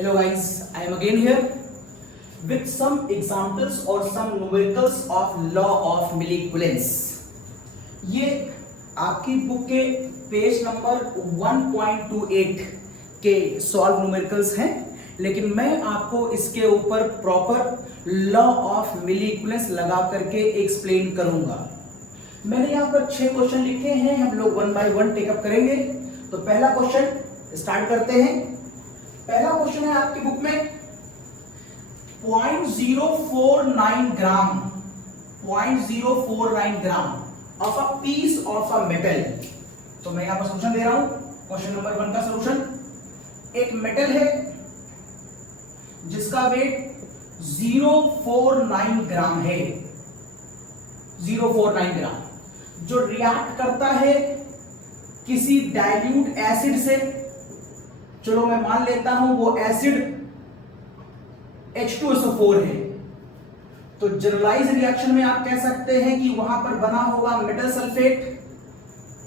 Hello guys, I am again here with some examples or some numericals of law of Milli equivalence. ये आपकी book के page number 1.28 के solve numericals हैं, लेकिन मैं आपको इसके ऊपर proper law of milliequivalence लगा करके एक्सप्लेन करूंगा। मैंने यहाँ पर 6 क्वेश्चन लिखे हैं, हम लोग वन बाय वन टेकअप करेंगे। तो पहला क्वेश्चन स्टार्ट करते हैं। पहला क्वेश्चन है आपकी बुक में 0.049 gram 0.049 gram of a piece of a metal. तो मैं यहां पर सॉल्यूशन दे रहा हूं। क्वेश्चन नंबर 1 का सॉल्यूशन, एक मेटल है जिसका वेट 049 ग्राम है, 049 ग्राम, जो रिएक्ट करता है किसी डाइल्यूट एसिड से। चलो मैं मान लेता हूं वो एसिड H2SO4 है। तो जनरलाइज रिएक्शन में आप कह सकते हैं कि वहां पर बना होगा मेटल सल्फेट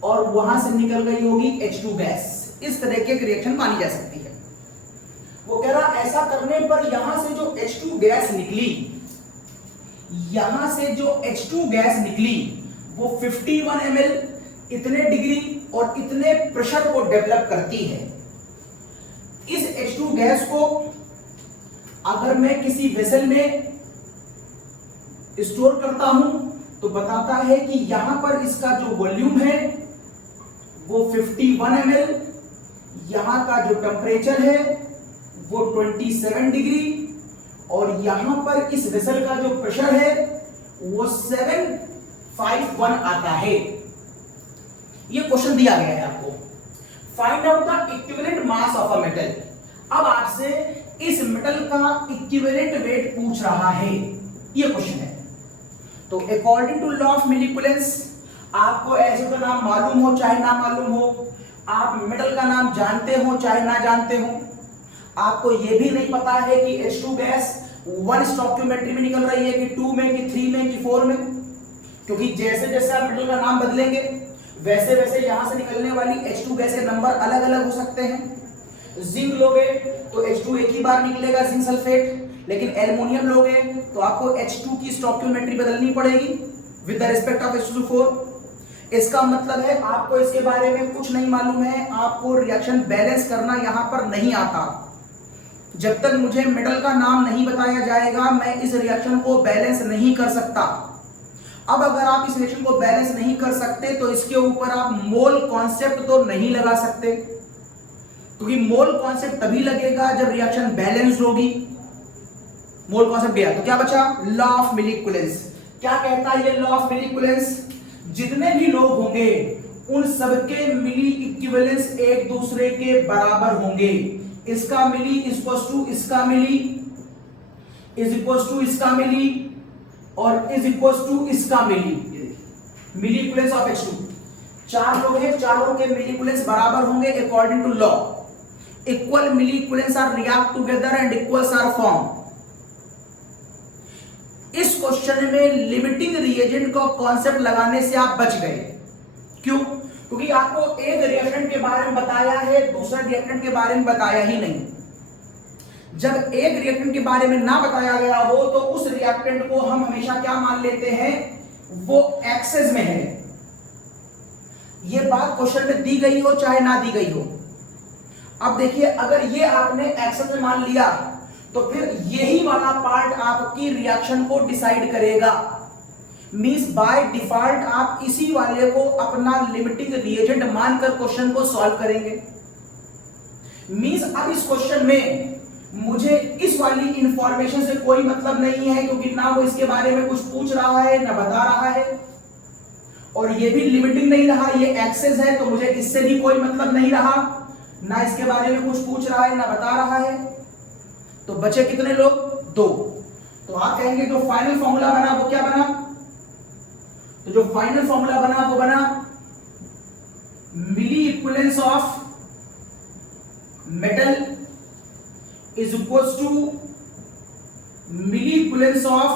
और वहां से निकल गई होगी H2 गैस। इस तरह की रिएक्शन मानी जा सकती है। वो कह रहा ऐसा करने पर यहां से जो H2 गैस निकली, यहां से जो H2 गैस निकली वो 51 ml इतने डिग्री और इतने प्रेशर को डेवलप करती है। इस H2 गैस को अगर मैं किसी वेसल में स्टोर करता हूं तो बताता है कि यहां पर इसका जो वॉल्यूम है वो 51 ml, यहां का जो टेम्परेचर है वो 27 डिग्री और यहां पर इस वेसल का जो प्रेशर है वो 751 आता है। ये क्वेश्चन दिया गया है आपको। Find out the equivalent mass of a metal. अब आपसे इस मेटल का इक्विवेलेंट वेट पूछ रहा है, ये क्वेश्चन है। तो according to law of milliequivalence, आपको एसिड का नाम मालूम हो चाहे ना मालूम हो, आप मेटल का नाम जानते हो चाहे ना जानते हो, आपको यह भी नहीं पता है कि H2 गैस 1 स्टोइकियोमेट्री में निकल रही है कि 2 में कि 3 में कि 4 में, क्योंकि जैसे जैसे आप मेटल का नाम बदलेंगे वैसे वैसे यहां से निकलने वाली H2 गैस के नंबर अलग अलग हो सकते हैं। जिंक लोगे तो H2 एक ही बार निकलेगा, जिंक सल्फेट, लेकिन एल्युमिनियम लोगे तो आपको H2 की स्टोइकियोमेट्री बदलनी पड़ेगी with the respect of H2O4। इसका मतलब है आपको इसके बारे में कुछ नहीं मालूम है, आपको रिएक्शन बैलेंस करना यहां पर नहीं आता। जब तक मुझे मेटल का नाम नहीं बताया जाएगा मैं इस रिएक्शन को बैलेंस नहीं कर सकता। अब अगर आप इस रिएक्शन को बैलेंस नहीं कर सकते तो इसके ऊपर आप मोल कॉन्सेप्ट तो नहीं लगा सकते, क्योंकि मोल कॉन्सेप्ट तभी लगेगा जब रिएक्शन बैलेंस्ड होगी। मोल कॉन्सेप्ट गया तो क्या बचा? Law of milliequivalence. क्या कहता है ये लॉ ऑफ मिली इक्विवेलेंस? जितने भी लोग होंगे उन सबके मिली इक्विवेलेंस एक दूसरे के बराबर होंगे। इसका मिली इक्वल्स टू इसका मिली इज इक्वल्स टू इसका मिली और इज इक्वल्स टू इसका मिली। मिली इक्विवेलेंस ऑफ H2, 4 लोग हैं, चारों के मिली इक्विवेलेंस बराबर होंगे according to law. Equal milliequivalence are react together and equals are form. इस क्वेश्चन में लिमिटिंग रिएजेंट का कॉन्सेप्ट लगाने से आप बच गए। क्यों? क्योंकि आपको एक रिएक्टेंट के बारे में बताया है, दूसरा रिएक्टेंट के बारे में बताया ही नहीं। जब एक रिएक्टेंट के बारे में ना बताया गया हो तो उस रिएक्टेंट को हम हमेशा क्या मान लेते हैं? वो एक्सेस में है। ये बात क्वेश्चन में दी गई हो चाहे ना दी गई हो। अब देखिए, अगर ये आपने एक्सेस में मान लिया तो फिर यही वाला पार्ट आपकी रिएक्शन को डिसाइड करेगा। मींस बाय डिफॉल्ट आप इसी वाले को अपना लिमिटिंग रिएजेंट मानकर क्वेश्चन को सॉल्व करेंगे। मींस अब इस क्वेश्चन में मुझे इस वाली इंफॉर्मेशन से कोई मतलब नहीं है, क्योंकि ना वो इसके बारे में कुछ पूछ रहा है ना बता रहा है, और ये भी लिमिटिंग नहीं रहा, ये एक्सेस है, तो मुझे इससे भी कोई मतलब नहीं रहा, ना इसके बारे में कुछ पूछ रहा है ना बता रहा है। तो बचे कितने लोग? 2। तो आप कहेंगे जो फाइनल फॉर्मूला बना वो क्या बना? तो जो फाइनल फॉर्मूला बना वो बना milli equivalence of metal is equals to milli equivalence of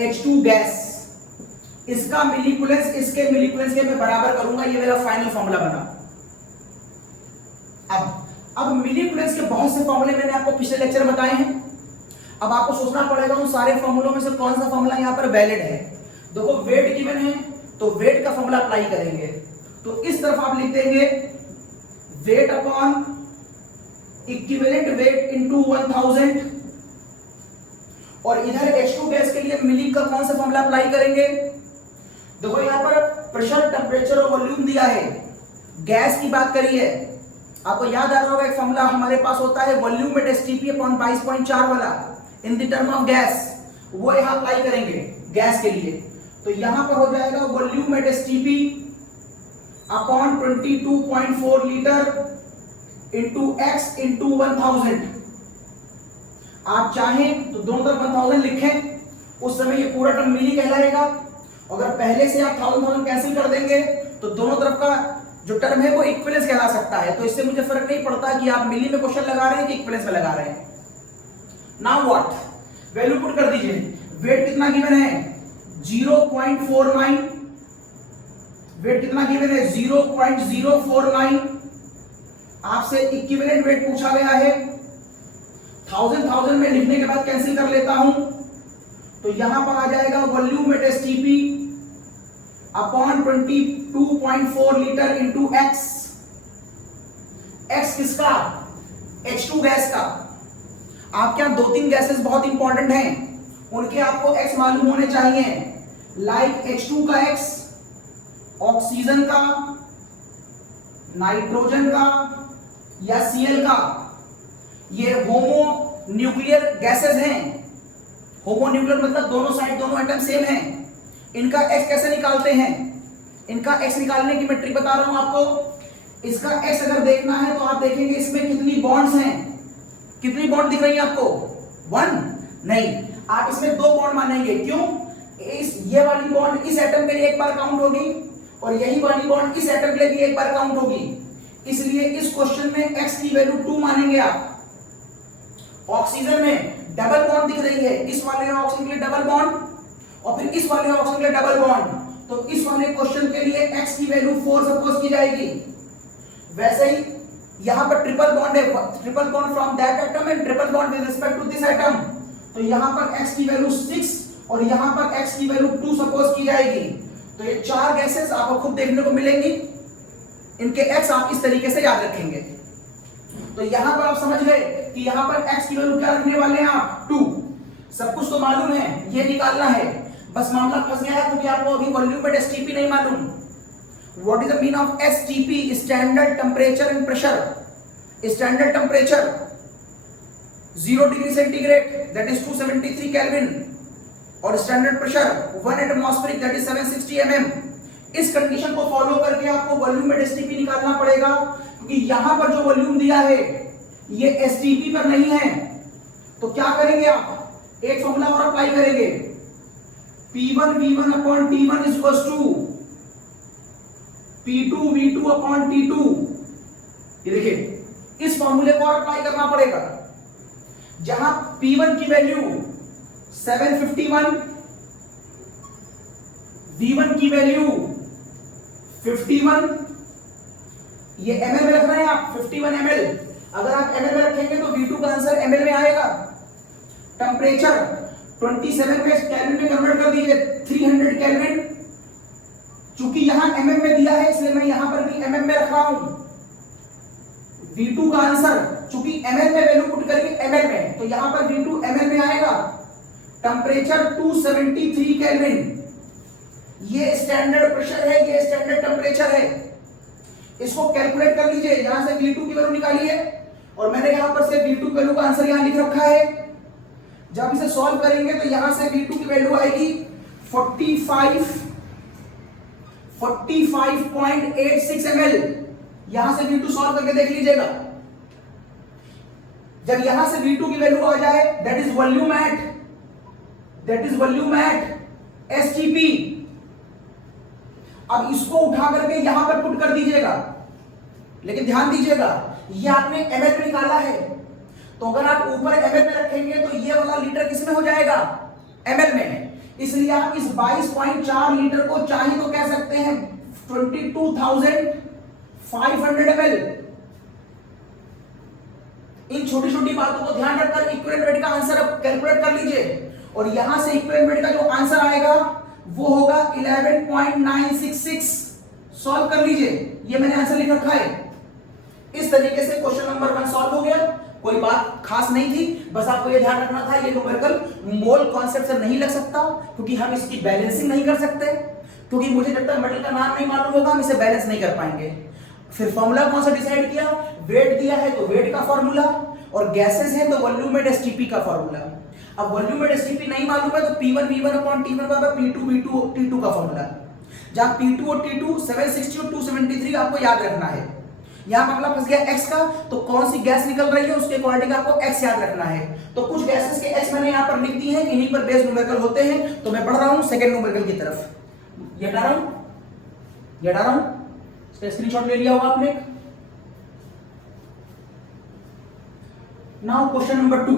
H2 gas. इसका मिली इक्विवेलेंस इसके मिली इक्विवेलेंस के मैं बराबर करूंगा, ये मेरा फाइनल फॉर्मूला बना। अब अब मिली इक्विवेलेंस के बहुत से फॉर्मूले मैंने आपको पिछले लेक्चर में बताए हैं। अब आपको सोचना पड़ेगा उन सारे फॉर्मूलों में से कौन सा फॉर्मूला यहाँ पर वैलिड है। देखो वेट गिवन है तो वेट का फॉर्मूला अप्लाई करेंगे, तो इस तरफ आप लिख देंगे wait upon equivalent weight into 1000, और इधर H2 गैस के लिए मिली का कौन सा फॉर्मूला अप्लाई करेंगे। देखो यहाँ पर प्रेशर, टेम्परेचर और वॉल्यूम दिया है, गैस की बात करी है। आपको याद आ रहा होगा एक फॉर्मूला हमारे पास होता है वॉल्यूम एट एसटीपी अपॉन 22.4 वाला in the term of gas, वो यहाँ अप्लाई करेंगे गैस के लिए। तो यहाँ पर हो जाएगा volume at STP upon 22.4 litre into x into 1000। आप चाहें तो दोनों तरफ 1000 लिखें, उस समय ये पूरा टर्म मिली कहलाएगा। अगर पहले से आप 1000 कैंसिल कर देंगे तो दोनों तरफ का जो टर्म है वो इक्विवेलेंस कहला सकता है। तो इससे मुझे फर्क नहीं पड़ता कि आप मिली में क्वेश्चन लगा रहे हैं कि इक्विवेलेंस में लगा रहे हैं। नाउ व्हाट, वैल्यू पुट कर दीजिए। वेट कितना गिवन है 0.49, वेट कितना गिवन है 0.049। आपसे इक्विवेलेंट वेट पूछा गया है, 1000 में लिखने के बाद कैंसिल कर लेता हूं, तो यहां पर आ जाएगा volume at STP upon 22.4 litre into x. X किसका, H2 गैस का। आपके यहां 2-3 गैसेस बहुत इंपॉर्टेंट हैं, उनके आपको एक्स मालूम होने चाहिए, लाइक H2 का एक्स, ऑक्सीजन का, नाइट्रोजन का या Cl का। ये होमो न्यूक्लियर गैसेस हैं। होमो न्यूक्लियर मतलब दोनों साइड, दोनों एटम सेम हैं। इनका एक्स कैसे निकालते हैं, इनका एक्स निकालने की मैं ट्रिक बता रहा हूं आपको। इसका एक्स अगर देखना है तो आप देखेंगे इसमें कितनी बॉन्ड्स हैं। कितनी बॉन्ड दिख रही है आपको, 1 नहीं, आप इसमें 2 बॉन्ड मानेंगे। क्यों, ये वाली बॉन्ड इस एटम के लिए एक बार काउंट होगी और यही वाली बॉन्ड इस एटम के लिए भी एक बार काउंट होगी, इसलिए इस क्वेश्चन में एक्स की वैल्यू 2 मानेंगे आप। ऑक्सीजन में डबल बॉन्ड दिख रही है, इस वाले ऑक्सीजन के लिए डबल बॉन्ड और फिर इस वाले ऑक्सीजन के लिए डबल बॉन्ड, तो इस वाले क्वेश्चन के लिए x की वैल्यू 4 सपोज की जाएगी। वैसे ही यहां पर ट्रिपल बॉन्ड है, triple bond from that atom and triple bond with respect to this atom, तो यहां पर x की वैल्यू 6 और यहां पर x की वैल्यू 2 सपोज की जाएगी। तो ये 4 गैसेस आपको खुद देखने को मिलेंगी, इनके x आप इस तरीके से याद रखेंगे। तो यहां पर आप समझ गए कि यहां पर x की वैल्यू क्या रखने वाले हैं आप, 2। सब कुछ तो मालूम है, ये निकालना है, बस मामला फंस गया है क्योंकि आपको अभी वॉल्यूम एट एसटीपी नहीं मालूम। What is the mean of STP, standard temperature and pressure. Standard temperature 0 degree centigrade that is 273 kelvin और standard pressure 1 atmospheric that is 760 mm। इस कंडीशन को फॉलो करके आपको वॉल्यूम एट एसटीपी निकालना पड़ेगा, क्योंकि यहां पर जो वॉल्यूम दिया है ये एसटीपी पर नहीं है। तो क्या करेंगे आप, एक फॉर्मूला और अप्लाई करेंगे, P1 V1 upon T1 is equals to P2 V2 upon T2। ये देखिए इस फॉर्मूले को और अप्लाई करना पड़ेगा, जहां P1 की वैल्यू 751, V1 की वैल्यू 51, ये ml में रख रहे हैं आप 51 ml। अगर आप ml में रखेंगे तो V2 का आंसर ml में आएगा। टेम्परेचर 27 में केल्विन में कन्वर्ट कर दीजिए 300 केल्विन। चूंकि यहां mm में दिया है इसलिए मैं यहां पर भी mm में रख रहा हूं। V2 का आंसर चूंकि ml में वैल्यू पुट करेंगे ml में, तो यहां पर V2 ml में आएगा। टेम्परेचर 273 केल्विन, ये स्टैंडर्ड प्रेशर है, ये स्टैंडर्ड टेम्परेचर है। इसको कैलकुलेट कर लीजिए, यहां से V2 की वैल्यू निकालिए और मैंने यहां पर से V2 की वैल्यू का आंसर यहां लिख रखा है। जब इसे सॉल्व करेंगे तो यहां से V2 की वैल्यू आएगी 45.86 ml। यहां से V2 सॉल्व करके देख लीजिएगा। जब यहां से V2 की वैल्यू आ जाए that is volume at STP. अब इसको उठा करके यहां पर पुट कर दीजिएगा, लेकिन ध्यान दीजिएगा ये आपने ml में निकाला है, तो अगर आप ऊपर ml में रखेंगे तो ये वाला लीटर किस में हो जाएगा, ml में। इसलिए आप इस 22.4 लीटर को चाहे तो कह सकते हैं 22,500 ml। इन छोटी छोटी बातों को ध्यान रखकर इक्विवेलेंट वेट का आंसर अब कैलकुलेट कर लीजिए, और यहां से इक्विवेलेंट वेट का जो आंसर आएगा वो होगा 11.966। सॉल्व कर लीजिए, ये मैंने आंसर लिख रखा है। इस तरीके से क्वेश्चन नंबर 1 सॉल्व हो गया। कोई बात खास नहीं थी, बस आपको ये ध्यान रखना था ये न्यूमेरिकल मोल कॉन्सेप्ट से नहीं लग सकता, क्योंकि हम इसकी बैलेंसिंग नहीं कर सकते, क्योंकि मुझे जब तक मेटल का नाम नहीं मालूम होगा हम इसे बैलेंस नहीं कर पाएंगे। फिर फॉर्मूला कौन सा डिसाइड किया, वेट दिया है तो वेट का फॉर्मूला, और गैसेस है तो वॉल्यूमेट एसटीपी का फॉर्मूला। अब वॉल्यूमेट एसटीपी नहीं मालूम है तो P1 V1 अपॉन T1 बराबर P2 V2 T2 का फॉर्मूला, जहां P2 और T2 760 और 273 आपको याद रखना है। यहां मामला फंस गया x का, तो कौन सी गैस निकल रही है उसके क्वांटिटी का आपको x याद रखना है। तो कुछ गैसेस के x मैंने यहां पर लिख दी है, इन्हीं पर बेस न्यूमेरिकल होते हैं। तो मैं बढ़ रहा हूं सेकंड न्यूमेरिकल की तरफ। ये हटा रहा हूं, इसका स्क्रीनशॉट ले लिया होगा आपने। Now question number 2।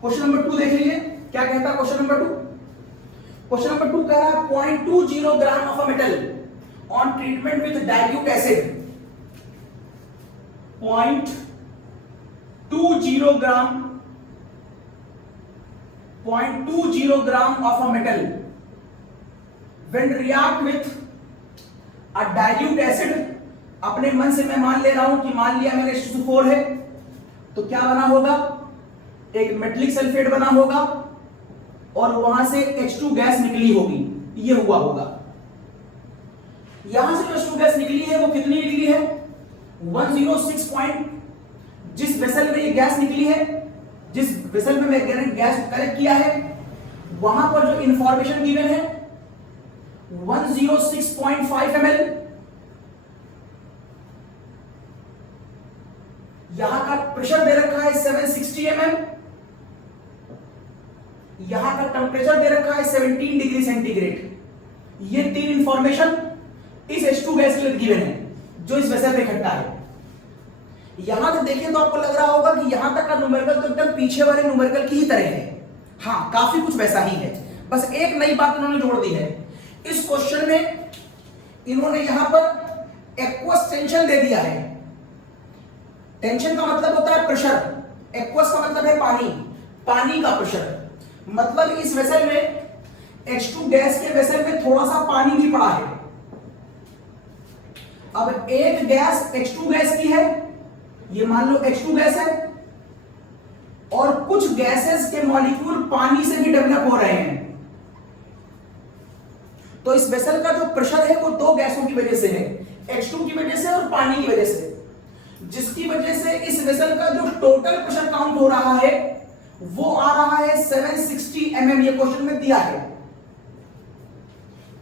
Question number 2 देख लीजिए क्या कहता है क्वेश्चन नंबर 2। क्वेश्चन नंबर 2 कह रहा है 0.20 ग्राम of a metal on treatment with dilute acid. 0.20 gram of a metal when react with a dilute acid. अपने मन से मैं मान ले रहा हूं कि मान लिया मैंने H2SO4 है, तो क्या बना होगा, एक मेटलिक सल्फेट बना होगा और वहां से H2 गैस निकली होगी, ये हुआ होगा। यहां से जो H2 गैस निकली है वो कितनी निकली है, 106 पॉइंट। जिस वेसल में ये गैस निकली है, जिस वेसल में मैंने गैस कलेक्ट किया है, वहां पर जो इंफॉर्मेशन गिवन है 106.5 ml। यहां का प्रेशर दे रखा है 760 mm, यहां का टेंपरेचर दे रखा है 17 डिग्री सेंटीग्रेड। ये तीन इंफॉर्मेशन इस H2 गैस के लिए गिवन है जो इस वेसल में इकट्ठा है। यहां से देखें तो आपको लग रहा होगा कि यहां तक का न्यूमेरिकल तो एकदम पीछे वाले न्यूमेरिकल की ही तरह है। हाँ, काफी कुछ वैसा ही है, बस एक नई बात इन्होंने जोड़ दी है। इस क्वेश्चन में इन्होंने यहां पर एक्वस टेंशन दे दिया है। टेंशन का मतलब होता है प्रेशर, एक्वस का मतलब है पानी, पानी का प्रेशर। मतलब इस वेसल में H2 गैस के वेसल में थोड़ा सा पानी भी पड़ा है। अब एक गैस H2 गैस की है, ये मान लो H2 गैस है, और कुछ गैसेस के मॉलिक्यूल पानी से भी डेवलप हो रहे हैं। तो इस वेसल का जो प्रेशर है वो दो गैसों की वजह से है, H2 की वजह से और पानी की वजह से, जिसकी वजह से इस वेसल का जो टोटल प्रेशर काउंट हो रहा है वो आ रहा है 760 mm। ये क्वेश्चन में दिया है।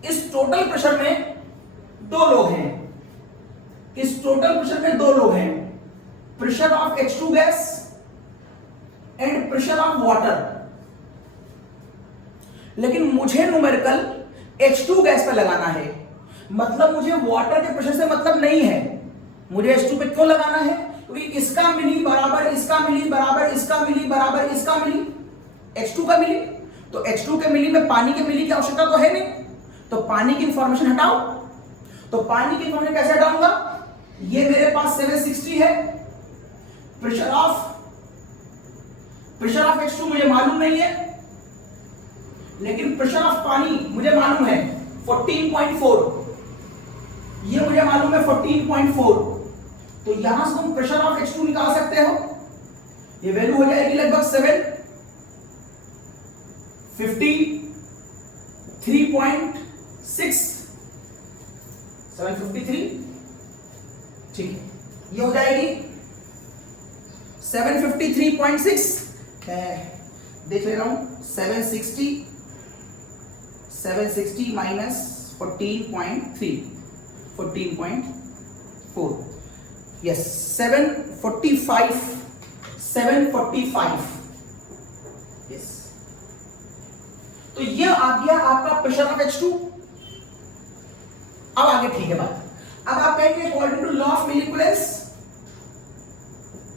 इस टोटल प्रेशर में दो लोग हैं, इस टोटल प्रेशर में दो लोग हैं, pressure of H2 gas and pressure of water. लेकिन मुझे न्यूमेरिकल H2 गैस पर लगाना है, मतलब मुझे वाटर के प्रेशर से मतलब नहीं है। मुझे H2 पे क्यों लगाना है, क्योंकि इसका मिली बराबर इसका मिली बराबर इसका मिली बराबर इसका मिली H2 का मिली, तो H2 के मिली में पानी के मिली की आवश्यकता तो है नहीं, तो पानी की इंफॉर्मेशन हटाओ। तो पानी की इंफॉर्मेशन कैसे हटाऊंगा, ये मेरे पास 760 है, प्रेशर ऑफ H2 मुझे मालूम नहीं है, लेकिन प्रेशर ऑफ पानी मुझे मालूम है 14.4, ये मुझे मालूम है 14.4। तो यहां से तुम प्रेशर ऑफ H2 निकाल सकते हो, ये वैल्यू हो जाएगी लगभग 753.6, ठीक है, ये हो जाएगी 753.6। देख ले रहा हूं, 760 माइनस 14.3, 14.4, यस 745, यस। तो ये आ गया आपका प्रेशर ऑफ H2। अब आगे ठीक है बात, अब आप कहेंगे अकॉर्डिंग टू लॉ ऑफ मोलिकुलर्स,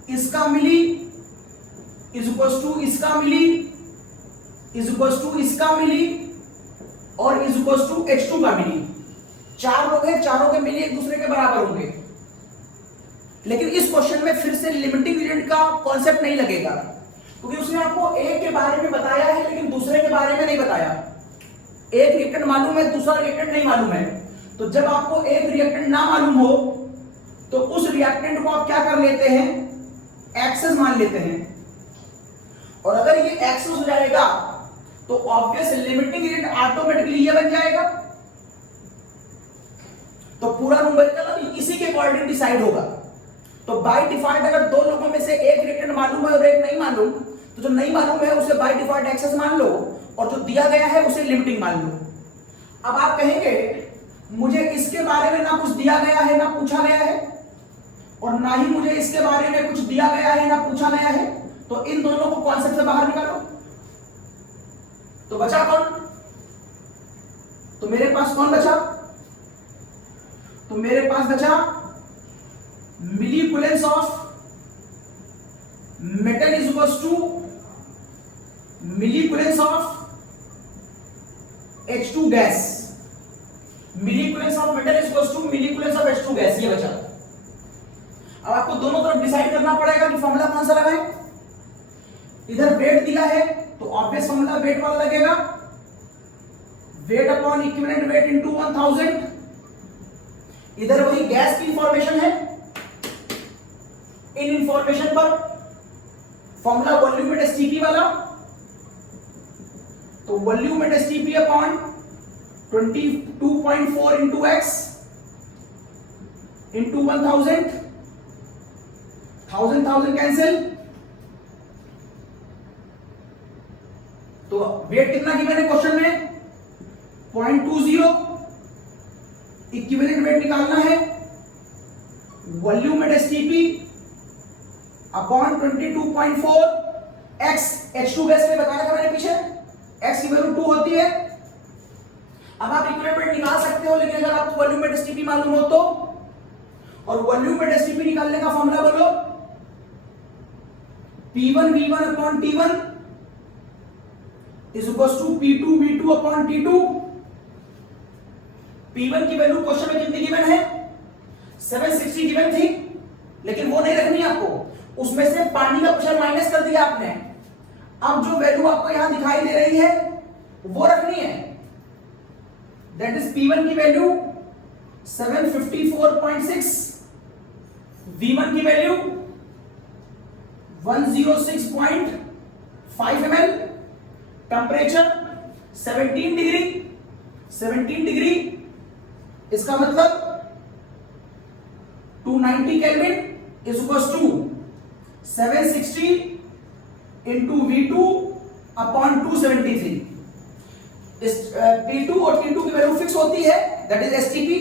इसका मिली इज इक्वल टू इसका मिली इज इक्वल टू इसका मिली और इज इक्वल टू H2 का मिली। चार लोग हैं, चारों के मिलिए एक दूसरे के बराबर होंगे। लेकिन इस क्वेश्चन में फिर से लिमिटिंग एजेंट का कॉन्सेप्ट नहीं लगेगा, क्योंकि उसने आपको एक के बारे में बताया है लेकिन दूसरे के बारे में नहीं बताया। एक रिएक्टेंट मालूम है, दूसरा रिएक्टेंट नहीं मालूम है। तो जब आपको एक रिएक्टेंट ना मालूम हो तो उस रिएक्टेंट को आप क्या कर लेते हैं, एक्सेस मान लेते हैं। और अगर ये एक्सेस हो जाएगा तो ऑब्वियस लिमिटिंग एजेंट ऑटोमेटिकली ये बन जाएगा। तो पूरा न्यूमेरिकल इसी के अकॉर्डिंग डिसाइड होगा। तो बाय डिफॉल्ट अगर दो लोगों में से एक रिएक्टेंट मालूम है और एक नहीं मालूम, तो जो नहीं मालूम है उसे बाय डिफॉल्ट एक्सेस मान लो और जो दिया गया है उसे लिमिटिंग मान लो। अब आप कहेंगे मुझे इसके बारे में ना कुछ दिया गया है ना पूछा गया है, और ना ही मुझे इसके बारे में कुछ दिया गया है ना पूछा गया है, तो इन दोनों को कॉन्सेप्ट से बाहर निकालो। तो बचा कौन? तो मेरे पास कौन बचा? तो मेरे पास बचा milli equivalence of metal is equals to milli equivalence of H2 gas. Milli equivalence of metal is equals to milli equivalence of H2 gas, ये बचा। अब आपको दोनों तरफ डिसाइड करना पड़ेगा कि फॉर्मूला कौन सा लगाएं। इधर वेट दिया है तो ऑब्वियस फॉर्मूला वेट वाला लगेगा, weight upon equivalent weight into 1000। इधर वही गैस की इंफॉर्मेशन है, इन इंफॉर्मेशन पर फॉर्मूला वॉल्यूमेट एसटीपी वाला, तो volume at STP upon 22.4 into x into 1000, 1000 cancel. तो वेट कितना गिवन है क्वेश्चन में? 0.20। इक्विवेलेंट वेट निकालना है, volume at STP upon 22.4 x. H2 gas में बताया था मैंने पीछे, एक्स की वैल्यू 2 होती है। अब आप इक्विवेलेंट वेट निकाल सकते हो, लेकिन अगर आपको वॉल्यूमेट एसटीपी मालूम हो तो, और वॉल्यूमेट एसटीपी निकालने का फॉर्मूला बोलो, P1 V1 upon T1 is equals to P2 V2 upon T2। P1 की वैल्यू क्वेश्चन में कितनी गिवन है? 760 गिवन थी, लेकिन वो नहीं रखनी आपको, उसमें से पानी का प्रेशर माइनस कर दिया आपने। अब जो वैल्यू आपको यहां दिखाई दे रही है वो रखनी है, दैट इज P1 की वैल्यू 754.6, V1 की वैल्यू 106.5 ml, टेम्परेचर 17 डिग्री, इसका मतलब 290 kelvin is equals to 760 into V2 upon 273। इस P2 और T2 की वैल्यू फिक्स होती है, दैट इज STP।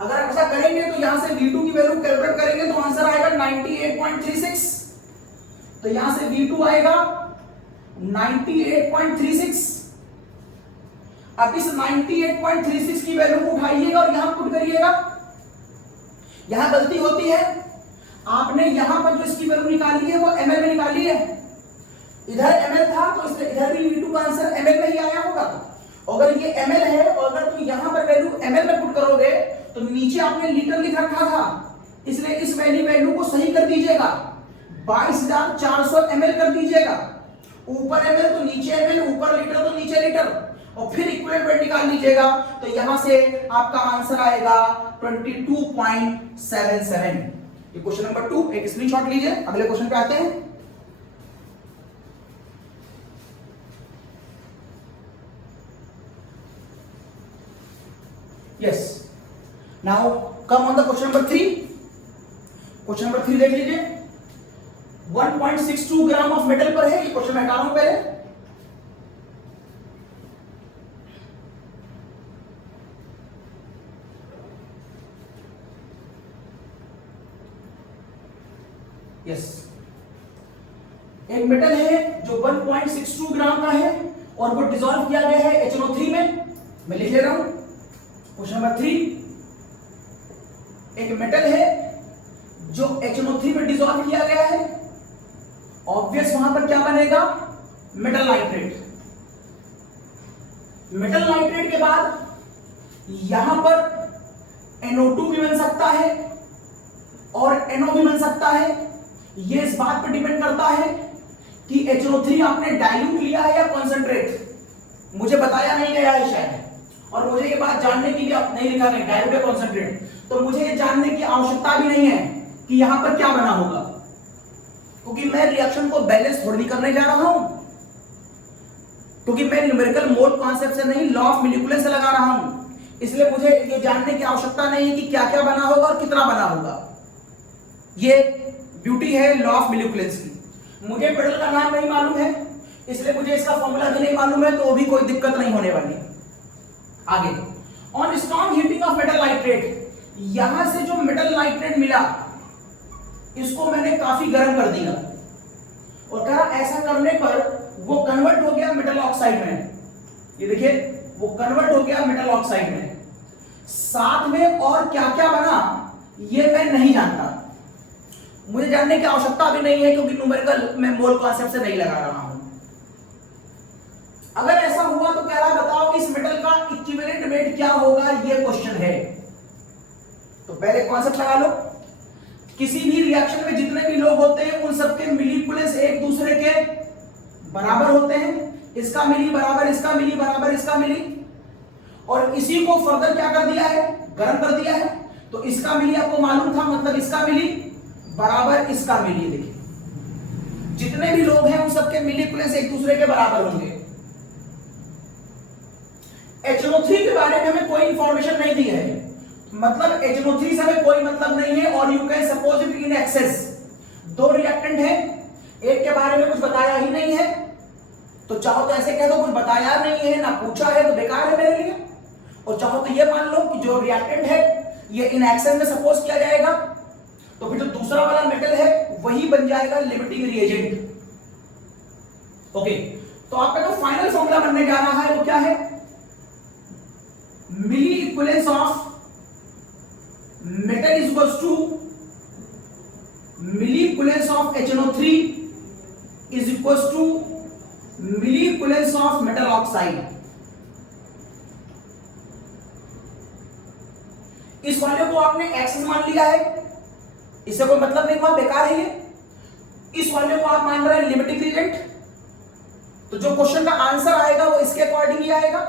अगर आप ऐसा करेंगे तो यहां से V2 की वैल्यू कैलकुलेट करेंगे तो आंसर आएगा 98.36। तो यहां से V2 आएगा 98.36। अब इस 98.36 की वैल्यू को उठाइएगा और यहां पुट करिएगा। यहां गलती होती है, आपने यहां पर जो इसकी वैल्यू निकाली है वो ml में निकाली है, इधर ml था तो इसलिए इधर भी V2 का आंसर ml में ही आया होगा। अगर ये ml है और अगर तुम यहां पर वैल्यू ml में पुट करोगे तो नीचे आपने लीटर लिख रखा था, इसलिए इस वैल्यू को सही कर दीजिएगा, 22,400 ml कर दीजिएगा। ऊपर ml तो नीचे ml, ऊपर लीटर तो नीचे लीटर, और फिर इक्विवेलेंट वेट निकाल लीजिएगा। तो यहां से आपका आंसर आएगा 22.77। ये क्वेश्चन नंबर 2, एक स्क्रीनशॉट लीजिए। अगले क्वेश्चन पे आते हैं। Yes, now come on the question number 3। Question number 3 देख लीजिए। 1.62 ग्राम ऑफ मेटल पर है, ये क्वेश्चन मैं हटा रहा हूं पहले। यस, एक मेटल है जो 1.62 ग्राम का है और वो डिसॉल्व किया गया है HNO3 में। मैं लिख ले रहा हूं क्वेश्चन नंबर 3। एक मेटल है जो HNO3 में डिसॉल्व किया गया है, ऑब्वियस वहां पर क्या बनेगा? Metal nitrate. मेटल नाइट्रेट के बाद यहां पर NO2 भी बन सकता है और NO भी बन सकता है। ये इस बात पर डिपेंड करता है कि HNO3 आपने डाइल्यूट लिया है या कॉन्सेंट्रेट, मुझे बताया नहीं गया है शायद, और मुझे ये बात जानने के लिए नहीं लिखा गया डाइल्यूट या कॉन्सेंट्रेट, तो मुझे ये जानने की आवश्यकता भी नहीं है कि यहां पर क्या बना होगा, क्योंकि मैं रिएक्शन को बैलेंस थोड़ी करने जा रहा हूं, क्योंकि मैं न्यूमेरिकल मोड कॉन्सेप्ट से नहीं लॉ ऑफ मॉलिक्यूल्स से लगा रहा हूं, इसलिए मुझे ये जानने की आवश्यकता नहीं है कि क्या क्या बना होगा और कितना बना होगा। ये ब्यूटी है लॉ ऑफ मॉलिक्यूल्स की। मुझे मेटल का नाम नहीं मालूम है, इसलिए मुझे इसका फॉर्मूला भी नहीं मालूम है, तो भी कोई दिक्कत नहीं होने वाली। आगे, on strong heating of metal nitrate, यहां से जो मेटल नाइट्रेट मिला इसको मैंने काफी गर्म कर दिया और कहा ऐसा करने पर वो कन्वर्ट हो गया मेटल ऑक्साइड में। ये देखिए वो कन्वर्ट हो गया मेटल ऑक्साइड में। साथ में और क्या क्या बना ये मैं नहीं जानता, मुझे जानने की आवश्यकता भी नहीं है, क्योंकि न्यूमेरिकल मैं मोल कॉन्सेप्ट से नहीं लगा रहा हूं। अगर ऐसा हुआ तो कह रहा बताओ इस मेटल का इक्विवेलेंट वेट क्या होगा, ये क्वेश्चन है। तो पहले कॉन्सेप्ट लगा लो, किसी भी रिएक्शन में जितने भी लोग होते हैं उन सबके मॉलिक्यूल्स एक दूसरे के बराबर होते हैं। इसका मिली बराबर इसका मिली बराबर इसका मिली, और इसी को फर्दर क्या कर दिया है, गर्म कर दिया है। तो इसका मिली आपको मालूम था, मतलब इसका मिली बराबर इसका मिली। देखिए जितने भी लोग हैं उन सबके मॉलिक्यूल्स एक दूसरे के बराबर होंगे। HNO3 के बारे में हमें कोई इंफॉर्मेशन नहीं दी है, मतलब HNO3 से हमें कोई मतलब नहीं है, और you can suppose it in excess. दो रिएक्टेंट है, एक के बारे में कुछ बताया ही नहीं है, तो चाहो तो ऐसे कह दो कुछ बताया नहीं है ना पूछा है तो बेकार है मेरे लिए, और चाहो तो ये मान लो कि जो रिएक्टेंट है ये इन एक्सेस में सपोज किया जाएगा, तो फिर जो दूसरा वाला मेटल है वही बन जाएगा लिमिटिंग रिएजेंट। ओके, तो आपका जो फाइनल फॉर्मूला बनने जा रहा है वो क्या है, milli equivalence of metal is equals to milli equivalence of HNO3 is equals to milli equivalence of metal oxide। इस वाले को आपने एक्सेस मान लिया है, इससे कोई मतलब नहीं हुआ, बेकार है ये। इस वाले को आप मान रहे हैं लिमिटिंग रिएजेंट, तो जो क्वेश्चन का आंसर आएगा वो इसके अकॉर्डिंग ही आएगा।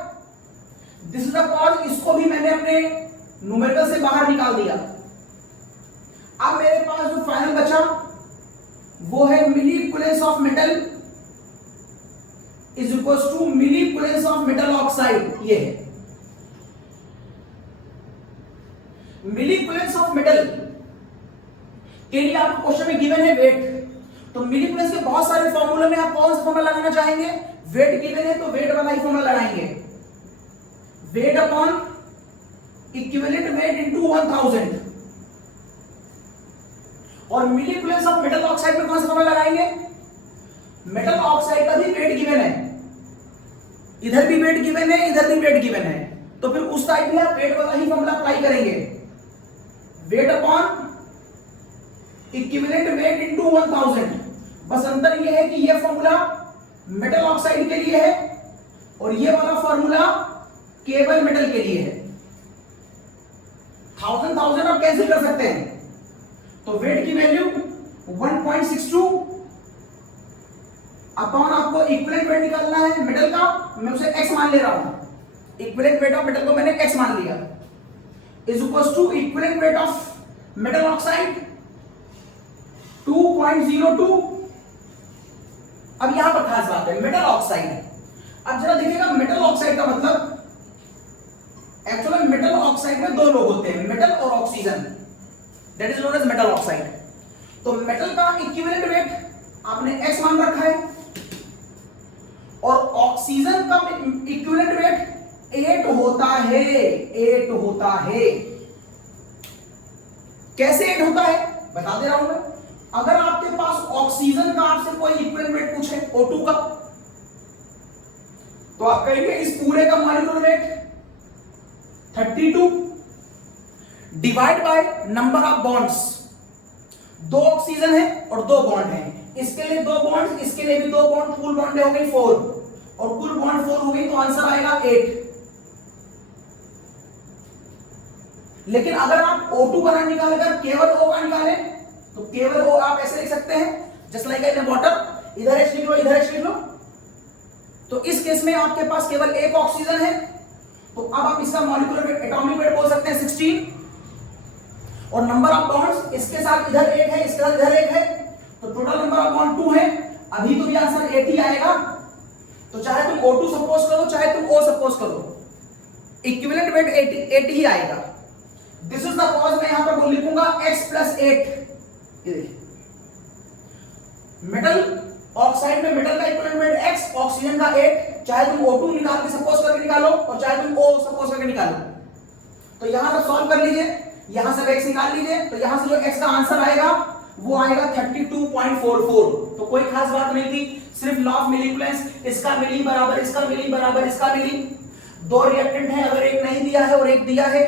दिस इज द कॉज, इसको भी मैंने अपने न्यूमेरिकल से बाहर निकाल दिया। अब मेरे पास जो फाइनल बचा वो है milli equivalence of metal is equals to milli equivalence of metal oxide. ये है मिली इक्विवेलेंस ऑफ मेटल के लिए आपको क्वेश्चन में गिवन है वेट, तो मिली इक्विवेलेंस के बहुत सारे फॉर्मूले में आप कौन सा फॉर्मूला लगाना चाहेंगे, वेट गिवन है तो वेट वाला ही फॉर्मूला लगाएंगे, wait upon equivalent weight into 1000। और मिली इक्विवेलेंस ऑफ मेटल ऑक्साइड में कौन सा फॉर्मूला लगाएंगे, मेटल ऑक्साइड का भी वेट गिवन है, इधर भी वेट गिवन है इधर भी वेट गिवन है, तो फिर उस टाइप में आप वेट वाला ही फॉर्मूला अप्लाई करेंगे, wait upon equivalent weight into 1000। बस अंतर यह है कि यह फॉर्मूला मेटल ऑक्साइड के लिए है और यह वाला फॉर्मूला केवल मेटल के लिए है। 1000 आप कैंसिल कर सकते हैं, तो वेट की वैल्यू 1.62 अपॉन आपको इक्विवेलेंट वेट निकालना है मेटल का, मैं उसे x मान ले रहा हूं, इक्विवेलेंट वेट ऑफ मेटल को मैंने x मान लिया, is equals to equivalent weight of metal oxide 2.02। अब यहां पर खास बात है मेटल ऑक्साइड है। अब जरा देखिएगा मेटल ऑक्साइड का मतलब, एक्चुअली मेटल ऑक्साइड में दो लोग होते हैं, मेटल और oxygen, that is known as metal oxide. तो मेटल का इक्विवेलेंट वेट आपने x मान रखा है और ऑक्सीजन का इक्विवेलेंट वेट 8 होता है, 8 होता है। कैसे 8 होता है बता दे रहा हूं मैं। अगर आपके पास ऑक्सीजन का आपसे कोई इक्विवेलेंट वेट पूछे O2 का, तो आप कहेंगे इस पूरे का molecular weight 32 divide by number of bonds. दो ऑक्सीजन है और दो बॉन्ड है, इसके लिए दो बॉन्ड, इसके लिए भी दो बॉन्ड, कुल बॉन्ड हो गई 4 और कुल बॉन्ड 4 हो गई, तो आंसर आएगा 8। लेकिन अगर आप O2 का निकालकर केवल O का निकालें तो केवल O आप ऐसे लिख सकते हैं जस्ट लाइक इन वाटर, इधर H लिख लो इधर H लिख लो। तो इस केस में आपके पास केवल एक ऑक्सीजन है, तो अब आप इसका मॉलिक्यूलर वेट एटॉमिक वेट बोल सकते हैं 16, और नंबर ऑफ बॉन्ड्स इसके साथ इधर एक है इसके साथ इधर एक है, तो टोटल नंबर ऑफ बॉन्ड 2 है। अभी तो भी आंसर 80 आएगा, तो चाहे तुम O2 सपोज करो चाहे तुम O सपोज करो, इक्विवेलेंट वेट 80 ही आएगा। दिस इज द कॉज मैं यहां पर बोल लिखूंगा x + 8। मेटल ऑक्साइड में मेटल का इक्विवेलेंट वेट x, ऑक्सीजन का 8, चाहे तुम O2 निकाल के सपोज करके निकालो और चाहे तुम O सपोज करके निकालो। तो यहां से सॉल्व कर लीजिए, यहां से x निकाल लीजिए, तो यहां से जो x का आंसर आएगा वो आएगा 32.44। तो कोई खास बात नहीं थी, सिर्फ लॉ ऑफ मिलीक्यूलेंस, इसका मिली बराबर इसका मिली बराबर इसका मिली। दो रिएक्टेंट है, अगर एक नहीं दिया है और एक दिया है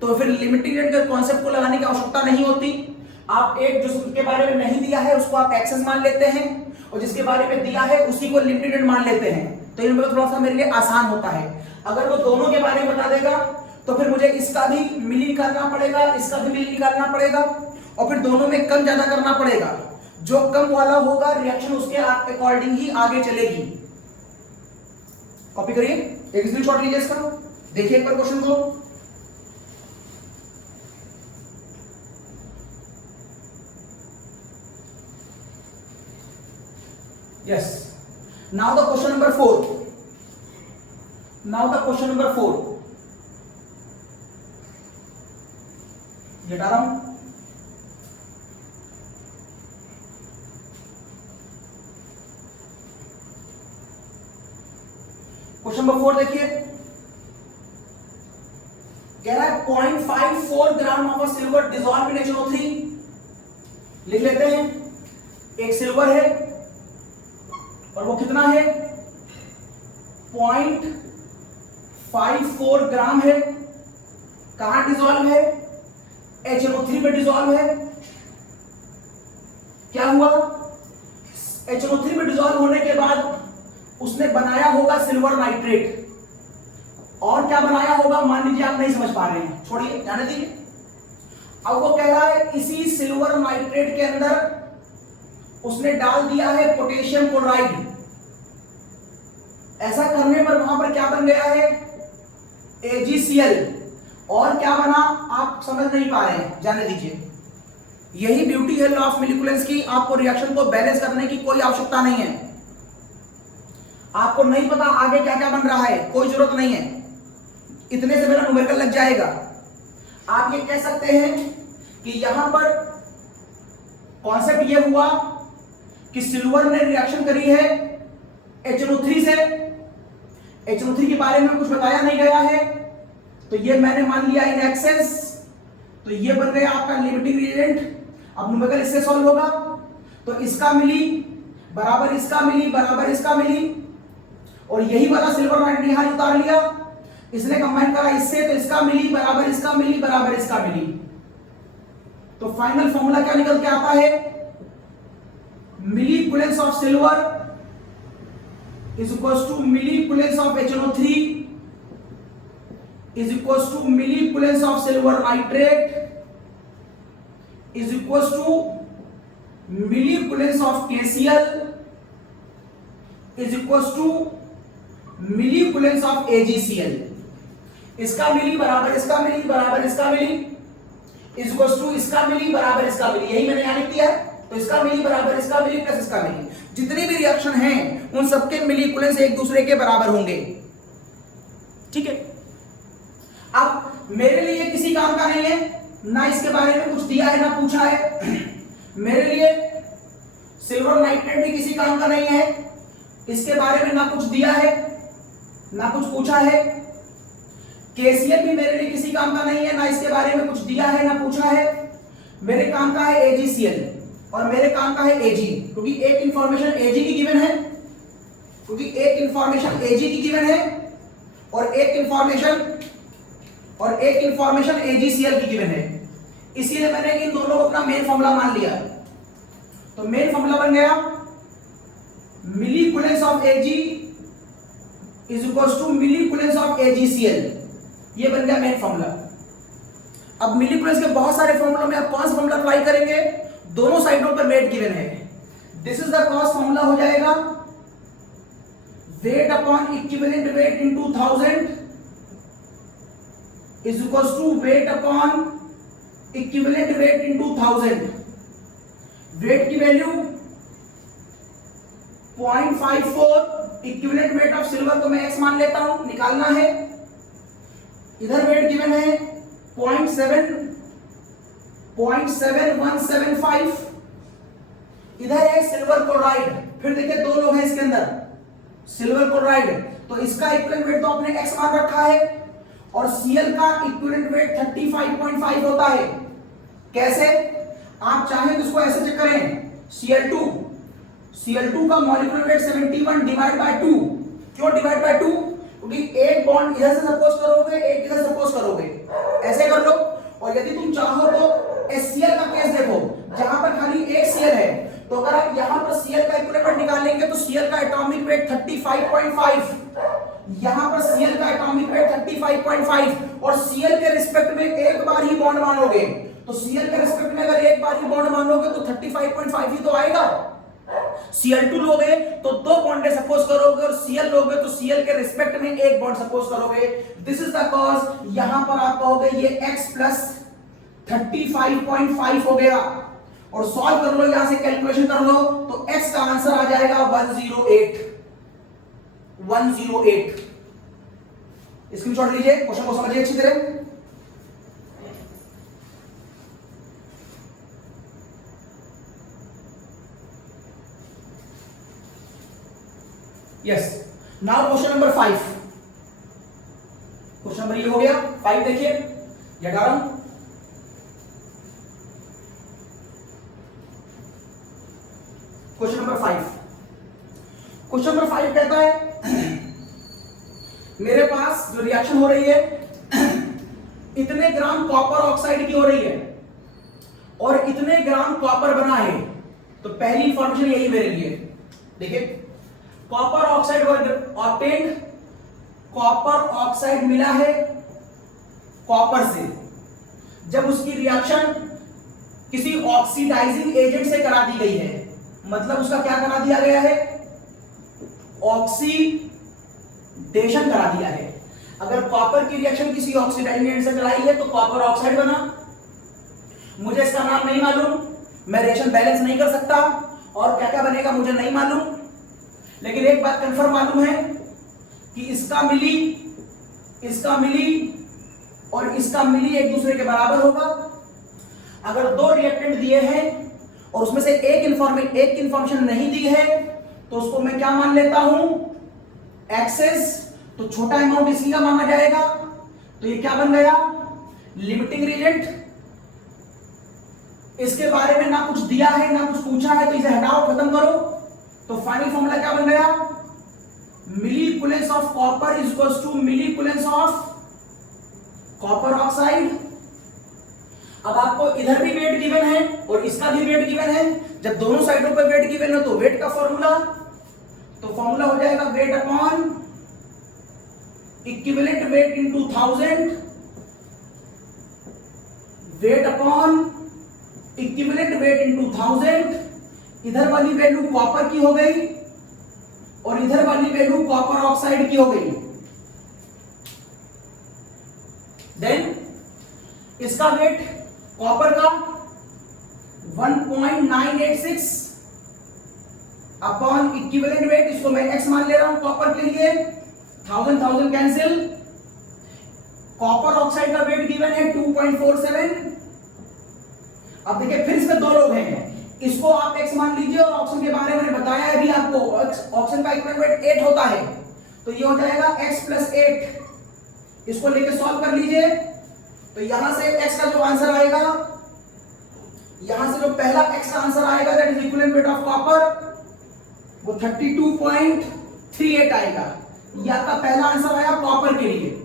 तो फिर लिमिटिंग रेट के कॉन्सेप्ट को लगाने की आवश्यकता नहीं होती। आप एक जिसके बारे में नहीं दिया है उसको आप एक्सेस मान लेते हैं और जिसके बारे में दिया है उसी को लिमिटेड रेट मान लेते हैं, तो ये थोड़ा सा मेरे लिए आसान होता है। अगर वो दोनों के बारे में बता देगा तो फिर मुझे इसका भी मिली निकालना पड़ेगा, इसका भी मिली निकालना पड़ेगा, और फिर दोनों में कम ज्यादा करना पड़ेगा। जो कम वाला होगा रिएक्शन उसके अकॉर्डिंग ही आगे चलेगी। कॉपी करिए, एक स्क्रीनशॉट लीजिए इसका, देखिए एक बार क्वेश्चन को। Yes. Now the question number 4. Now the question number 4. ये डाला हूं। क्वेश्चन नंबर 4 देखिए, कह रहा है 0.54 gram of silver dissolve in HNO3। लिख लेते हैं, एक सिल्वर है और वो कितना है 0.54 ग्राम है। कहां डिसॉल्व है? HNO3 में डिसॉल्व है। क्या हुआ? HNO3 में डिसॉल्व होने के बाद उसने बनाया होगा सिल्वर नाइट्रेट, और क्या बनाया होगा मान लीजिए आप नहीं समझ पा रहे हैं, छोड़िए जाने दीजिए। अब वो कह रहा है इसी सिल्वर नाइट्रेट के अंदर उसने डाल दिया है पोटेशियम क्लोराइड। ऐसा करने पर वहां पर क्या बन गया है AgCl, और क्या बना आप समझ नहीं पा रहे हैं, जाने दीजिए। यही ब्यूटी है लॉ ऑफ मॉलिक्यूल्स की, आपको रिएक्शन को बैलेंस करने की कोई आवश्यकता नहीं है। आपको नहीं पता आगे क्या क्या बन रहा है, कोई जरूरत नहीं है, इतने से मेरा न्यूमेरिकल लग जाएगा। आप ये कह सकते हैं कि यहां पर कॉन्सेप्ट ये हुआ कि सिल्वर ने रिएक्शन करी है HNO3 से, HNO3 के बारे में कुछ बताया नहीं गया है, तो ये मैंने मान लिया इन एक्सेस, तो ये बन गया आपका लिमिटिंग रिएजेंट। अब न्यूमेरिकल इससे सॉल्व होगा, तो इसका मिली बराबर इसका मिली बराबर इसका मिली, और यही वाला सिल्वर नाइट्रेट यहां उतार लिया, इसने कंबाइन करा इससे, तो इसका मिली बराबर इसका मिली बराबर इसका मिली। तो फाइनल फॉर्मूला क्या निकल के आता है? Milliequivalence of silver is equals to milliequivalence of HNO3 is equals to milliequivalence of silver nitrate is equals to milliequivalence of KCl is equals to milliequivalence of AgCl। इसका मिली बराबर इसका मिली बराबर इसका मिली is equals to इसका मिली बराबर इसका मिली, यही मैंने यहां लिख दिया है। तो इसका मिली बराबर इसका मिली प्लस इसका मिली, जितनी भी रिएक्शन हैं उन सबके मिलीक्यूलेंस एक दूसरे के बराबर होंगे। ठीक है, अब मेरे लिए किसी काम का नहीं है, ना इसके बारे में कुछ दिया है ना पूछा है। मेरे लिए सिल्वर नाइट्रेट भी किसी काम का नहीं है, इसके बारे में ना कुछ दिया है ना कुछ पूछा है। KCl भी मेरे लिए किसी काम का नहीं है, ना इसके बारे में कुछ दिया है ना पूछा है। मेरे काम का है AgCl और मेरे काम का है Ag, क्योंकि एक इंफॉर्मेशन Ag की गिवन है, और एक इंफॉर्मेशन AgCl की गिवन है। इसीलिए मैंने इन दोनों को अपना मेन फॉर्मूला मान लिया। तो मेन फॉर्मूला बन गया milliequivalence of Ag is equals to milliequivalence of AgCl, ये बन गया मेन फॉर्मूला। अब मिली कुलेंस के बहुत सारे फॉर्मूलों में आप कौन सा फॉर्मूला अप्लाई करेंगे? दोनों साइडों पर वेट गिवन है। This is the cost formula हो जाएगा weight upon equivalent weight into 1000 is equals to weight upon equivalent weight into 1000। Weight की value 0.54, equivalent weight of silver को मैं x मान लेता हूं, निकालना है। इधर वेट गिवन है 0.7175, इधर है सिल्वर क्लोराइड। फिर देखिए दो लोग हैं इसके अंदर, सिल्वर क्लोराइड, तो इसका इक्विवेलेंट वेट तो आपने x मान रखा है और Cl का इक्विवेलेंट वेट 35.5 होता है। कैसे? आप चाहें तो इसको ऐसे चेक करें, Cl2 का मॉलिक्यूलर वेट 71 डिवाइड बाय 2। क्यों डिवाइड बाय 2? क्योंकि एक बॉन्ड इधर से सपोज करोगे, एक इधर सपोज करोगे, ऐसे कर लो। और यदि तुम चाहो तो HCl का केस देखो, जहां पर खाली एक Cl है, तो अगर आप यहां पर Cl का इक्विवेलेंट निकालेंगे तो Cl का एटॉमिक वेट 35.5, यहां पर Cl का एटॉमिक वेट 35.5, और Cl के रिस्पेक्ट में एक बार ही बॉन्ड मानोगे, तो Cl के रिस्पेक्ट में अगर एक बार ही बॉन्ड मानोगे तो 35.5 ही तो आएगा। Cl2 लोगे तो दो बॉन्ड सपोज करोगे, और Cl लोगे तो Cl के रिस्पेक्ट में एक बॉन्ड सपोज करोगे। दिस इज द कॉज, यहां पर आप कहोगे ये x प्लस 35.5 हो गया, और सॉल्व कर लो, यहां से कैलकुलेशन कर लो, तो x का आंसर आ जाएगा 108। स्क्रीनशॉट लीजिए, क्वेश्चन को समझिए अच्छी तरह। Yes, now question number 5। Question number ये हो गया 5, देखिए या डाउन। क्वेश्चन नंबर 5 कहता है मेरे पास जो रिएक्शन हो रही है इतने ग्राम कॉपर ऑक्साइड की हो रही है और इतने ग्राम कॉपर बना है। तो पहली इंफॉर्मेशन यही मेरे लिए, देखिए copper oxide obtained, copper oxide मिला है कॉपर से। जब उसकी रिएक्शन किसी ऑक्सीडाइजिंग एजेंट से करा दी गई है, मतलब उसका क्या करा दिया गया है? ऑक्सीडेशन करा दिया है। अगर कॉपर की रिएक्शन किसी ऑक्सीडाइजिंग एजेंट से कराई है तो कॉपर ऑक्साइड बना। मुझे इसका नाम नहीं मालूम, मैं रिएक्शन बैलेंस नहीं कर सकता, और क्या क्या बनेगा मुझे नहीं मालूम, लेकिन एक बात कंफर्म मालूम है कि इसका मिली और इसका मिली एक दूसरे के बराबर होगा। अगर दो रिएक्टेंट दिए हैं और उसमें से एक इंफॉर्मेशन नहीं दी है तो उसको मैं क्या मान लेता हूं? एक्सेस। तो छोटा अमाउंट इसी का माना जाएगा, तो ये क्या बन गया? Limiting reagent. इसके बारे में ना कुछ दिया है ना कुछ पूछा है, तो इसे हटाओ, खत्म करो। तो फाइनल फॉर्मूला क्या बन गया? Milli equivalence of copper is equals to milli equivalence of copper oxide. अब आपको इधर भी वेट गिवन है और इसका भी वेट गिवन है। जब दोनों साइडों पर वेट गिवन है तो वेट का फॉर्मूला, तो फॉर्मूला हो जाएगा weight upon equivalent weight into 1000, wait upon equivalent weight into 1000। इधर वाली वैल्यू कॉपर की हो गई और इधर वाली वैल्यू कॉपर ऑक्साइड की हो गई। देन इसका वेट कॉपर का 1.986 अपॉन इक्विवेलेंट वेट, इसको मैं x मान ले रहा हूं कॉपर के लिए, 1000 कैंसिल। कॉपर ऑक्साइड का वेट गिवन है 2.47। अब देखिए फिर इसमें दो लोग हैं, इसको आप x मान लीजिए, और ऑक्सीजन के बारे में बताया है भी आपको, ऑक्सीजन का इक्विवेलेंट वेट 8 होता है, तो ये हो जाएगा x प्लस 8। इसको लेके सॉल्व कर लीजिए, तो यहां से x का जो आंसर आएगा, यहां से जो पहला x का आंसर आएगा that is equivalent weight of copper, वो 32.38 आएगा। ये आपका पहला आंसर आया कॉपर के लिए।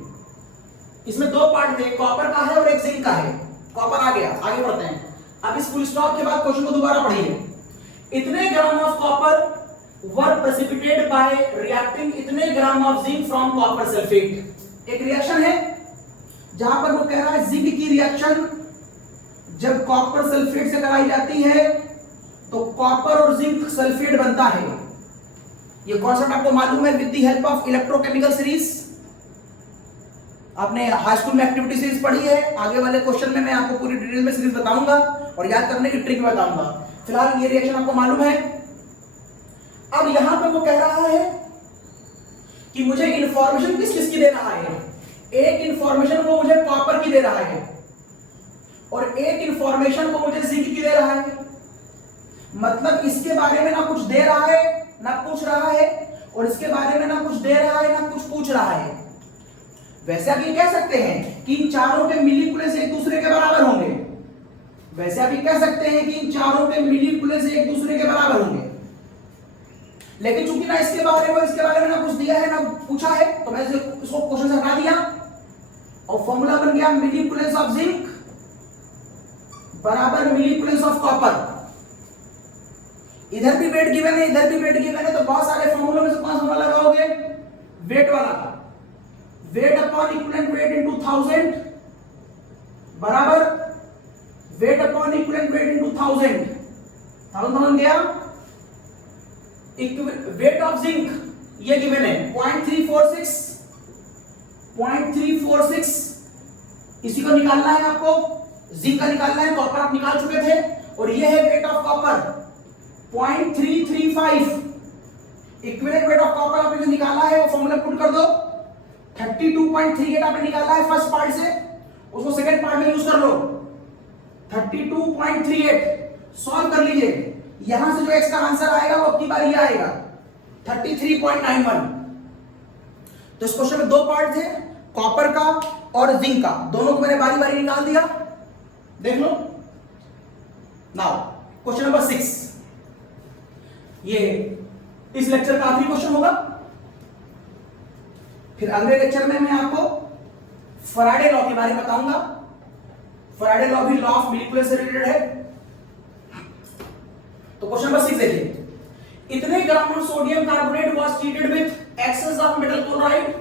इसमें दो पार्ट थे, कॉपर का है और एक जिंक का है। कॉपर आ गया, आगे बढ़ते हैं। अब इस फुल स्टॉप के बाद क्वेश्चन को दोबारा पढ़िए। इतने gram of copper were precipitated by reacting इतने gram of zinc from copper sulphate. एक रिएक्शन है जहां पर वो कह रहा है जिंक की रिएक्शन जब कॉपर सल्फेट से कराई जाती है तो कॉपर और जिंक सल्फेट बनता है। ये कॉन्सेप्ट आपको मालूम है with the help of electrochemical series. आपने हाई स्कूल में एक्टिविटी सीरीज पढ़ी है, आगे वाले क्वेश्चन में मैं आपको पूरी डिटेल में सीरीज बताऊंगा और याद करने की ट्रिक बताऊंगा। फिलहाल ये रिएक्शन आपको मालूम है। अब यहां पे वो कह रहा है कि मुझे इंफॉर्मेशन किस किस की दे रहा है। एक इंफॉर्मेशन को मुझे कॉपर की दे रहा है और एक इंफॉर्मेशन को मुझे जिंक की दे रहा है। मतलब इसके बारे में ना कुछ दे रहा है ना पूछ रहा है, और इसके बारे में ना कुछ दे रहा है ना कुछ पूछ रहा है। वैसे आप ये कह सकते हैं कि इन चारों के मिलीकुलेस एक दूसरे के बराबर होंगे। वैसे आप ये कह सकते हैं कि इन चारों के मिलीकुलेस एक दूसरे के बराबर होंगे, लेकिन चूंकि ना इसके बारे में ना कुछ दिया है ना पूछा है, तो मैं इसको क्वेश्चन से हटा दिया और फॉर्मूला बन गया मिलीकुलेस ऑफ जिंक बराबर मिलीकुलेस ऑफ कॉपर। इधर भी वेट गिवन है, इधर भी वेट गिवन है, तो बहुत सारे फॉर्मूलों में से कौन सा फॉर्मूला लगाओगे? वेट वाला। Wait upon equivalent weight into 1000 बराबर weight upon equivalent weight into 1000 गया। वेट ऑफ जिंक ये गिवन है 0.346 इसी को निकालना है आपको। जिंक का निकालना है, कॉपर आप निकाल चुके थे, और ये है weight of copper 0.335। Equivalent weight of copper आपने जो निकाला है वो फॉर्मूला पुट कर दो। 32.38 आपने निकाला है फर्स्ट पार्ट से, उसको सेकंड पार्ट में यूज कर लो। 32.38 सॉल्व कर लीजिए। यहां से जो एक्स का आंसर आएगा वो अपनी बार ये आएगा 33.91। तो इस क्वेश्चन में दो पार्ट थे, कॉपर का और जिंक का, दोनों को मैंने बारी बारी निकाल दिया। देख लो। नाउ क्वेश्चन नंबर 6, ये इस लेक्चर का आखिरी क्वेश्चन होगा। फिर अगले लेक्चर में मैं आपको फैराडे लॉ के बारे में बताऊंगा। फैराडे लॉ भी लॉ ऑफ मॉलिक्यूल्स से रिलेटेड है। तो क्वेश्चन नंबर 6 देखिए, इतने gram of sodium carbonate was treated with excess of metal chloride.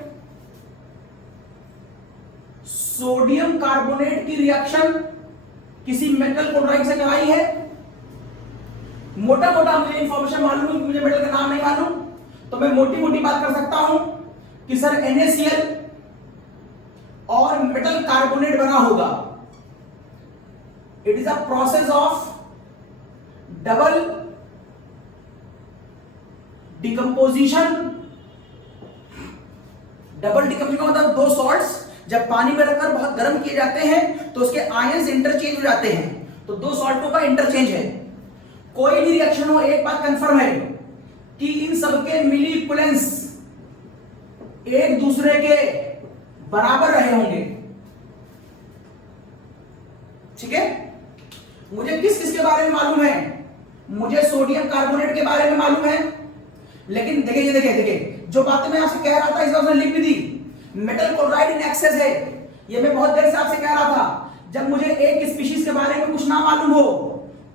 Sodium carbonate की रिएक्शन किसी मेटल क्लोराइड से कराई है। मोटा मोटा मुझे इंफॉर्मेशन मालूम है, मुझे मेटल का नाम नहीं मालूम, तो मैं मोटी मोटी बात कर सकता हूं कि सर NaCl और मेटल कार्बोनेट बना होगा। It is a process of double decomposition. Double decomposition मतलब दो सॉल्ट्स जब पानी में रखकर बहुत गर्म किए जाते हैं तो उसके आयंस इंटरचेंज हो जाते हैं, तो दो सॉल्टों का इंटरचेंज है। कोई भी रिएक्शन हो, एक बात कंफर्म है कि इन सबके मिलीकुलेंस एक दूसरे के बराबर रहे होंगे। ठीक है। मुझे किस किस के बारे में मालूम है? मुझे सोडियम कार्बोनेट के बारे में मालूम है, लेकिन देखिए जो बातें मैं आपसे कह रहा था इस बार लिख भी दी। मेटल क्लोराइड इन एक्सेस है, ये मैं बहुत देर से आपसे कह रहा था। जब मुझे एक स्पीशीज के बारे में कुछ ना मालूम हो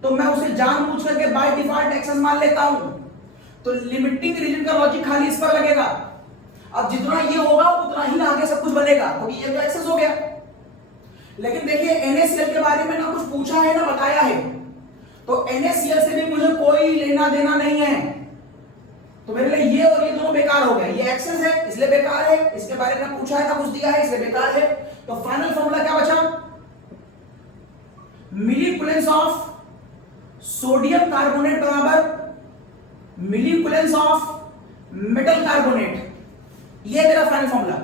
तो मैं उसे जानबूझ करके बाय डिफॉल्ट एक्सेस मान लेता हूं। तो लिमिटिंग रीजन का लॉजिक खाली इस पर लगेगा। अब जितना ये होगा उतना ही आगे सब कुछ बनेगा, क्योंकि ये तो एक्सेस हो गया। लेकिन देखिए NaCl के बारे में ना कुछ पूछा है ना बताया है, तो NaCl से भी मुझे कोई लेना देना नहीं है। तो मेरे लिए ये और ये दोनों बेकार हो गए। ये एक्सेस है इसलिए बेकार है, इसके बारे में पूछा है ना कुछ दिया है इसलिए बेकार है। तो फाइनल फॉर्मूला क्या बचा? मिलीकुलेंस ऑफ सोडियम कार्बोनेट बराबर मिलीकुलेंस ऑफ मेटल कार्बोनेट। ये मेरा फाइनल फॉर्मूला।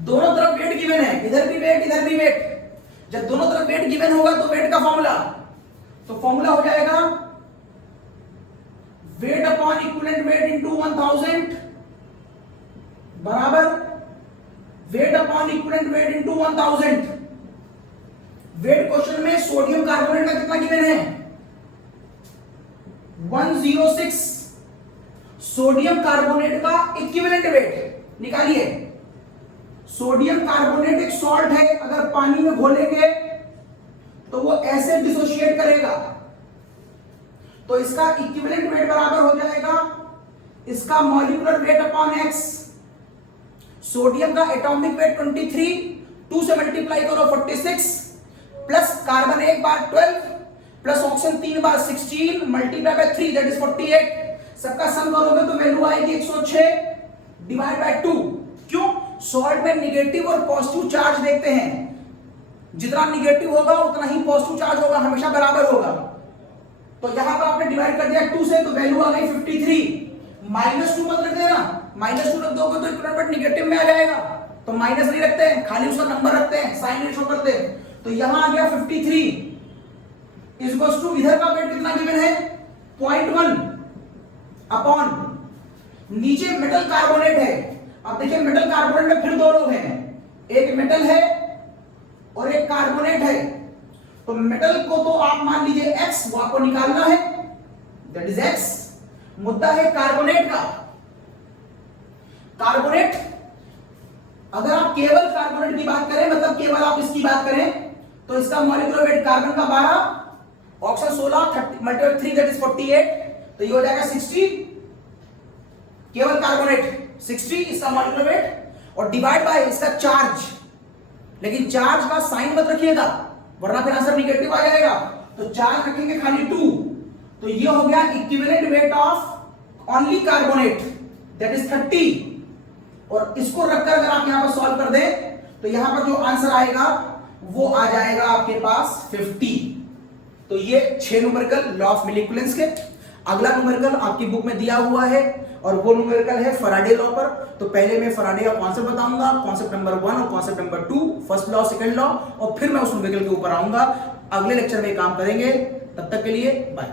दोनों तरफ वेट गिवन है, इधर भी वेट इधर भी वेट। जब दोनों तरफ वेट गिवन होगा तो वेट का फॉर्मूला, तो फॉर्मूला हो जाएगा weight upon equivalent weight into 1000 बराबर weight upon equivalent weight into 1000। Weight question में सोडियम कार्बोनेट का कितना गिवन है? 106। सोडियम कार्बोनेट का इक्विवेलेंट वेट निकालिए। सोडियम कार्बोनेट एक सॉल्ट है, अगर पानी में घोलेंगे तो वो ऐसे डिसोशिएट करेगा, तो इसका इक्विवेलेंट वेट बराबर हो जाएगा इसका molecular weight upon x. Sodium का एटॉमिक वेट 23 2 से मल्टीप्लाई करो 46 प्लस कार्बन एक बार 12 plus oxygen 3 bar 16 multiply by 3 that is 48। सबका सम करोगे तो वैल्यू आएगी 106 डिवाइड बाय 2। क्यों? सॉल्ट में निगेटिव और पॉजिटिव चार्ज देखते हैं, जितना निगेटिव होगा उतना ही पॉजिटिव चार्ज होगा, हमेशा बराबर होगा। तो यहां पर आपने डिवाइड कर दिया 2 से तो वैल्यू आ गई 53। -2 मत रख देना, -2 रख दोगे तो इक्विवेलेंट निगेटिव में आ जाएगा, तो माइनस नहीं रखते हैं, खाली उसका नंबर रखते हैं, साइन नहीं शो करते। तो यहां आ गया 53 इक्वल्स टू इधर का वेट कितना गिवन है 0.1 अपॉन नीचे मेटल कार्बोनेट है। अब देखिए मेटल कार्बोनेट में फिर दो लोग हैं, एक मेटल है और एक कार्बोनेट है। तो मेटल को तो आप मान लीजिए x, वो आपको निकालना है, दैट इज x। मुद्दा है कार्बोनेट का। कार्बोनेट, अगर आप केवल कार्बोनेट की बात करें, मतलब केवल आप इसकी बात करें, तो इसका मॉलिक्यूलर वेट कार्बन का 12, ऑक्सीजन 16, 30 मल्टीप्लाई 3 दैट इज 48, तो ये हो जाएगा 60। केवल कार्बोनेट 60 इसका मॉलिक्यूलर वेट, और डिवाइड बाय इसका चार्ज। लेकिन चार्ज का साइन मत रखिएगा वरना फिर आंसर निगेटिव आ जाएगा, तो चार्ज रखेंगे खाली 2। तो ये हो गया equivalent weight of only carbonate that is 30। और इसको रखकर अगर आप यहां पर सॉल्व कर दें तो यहां पर जो आंसर आएगा वो आ जाएगा आपके पास 50। तो ये 6 न्यूमेरिकल लॉ ऑफ मॉलिक्यूल्स के। अगला न्यूमेरिकल आपकी बुक में दिया हुआ है और वो न्यूमेरिकल है फैराडे लॉ पर। तो पहले मैं फैराडे का कॉन्सेप्ट बताऊंगा, कॉन्सेप्ट नंबर 1 और concept number 2, first law second law, और फिर मैं उस न्यूमेरिकल के ऊपर आऊंगा। अगले लेक्चर में काम करेंगे, तब तक के लिए बाय।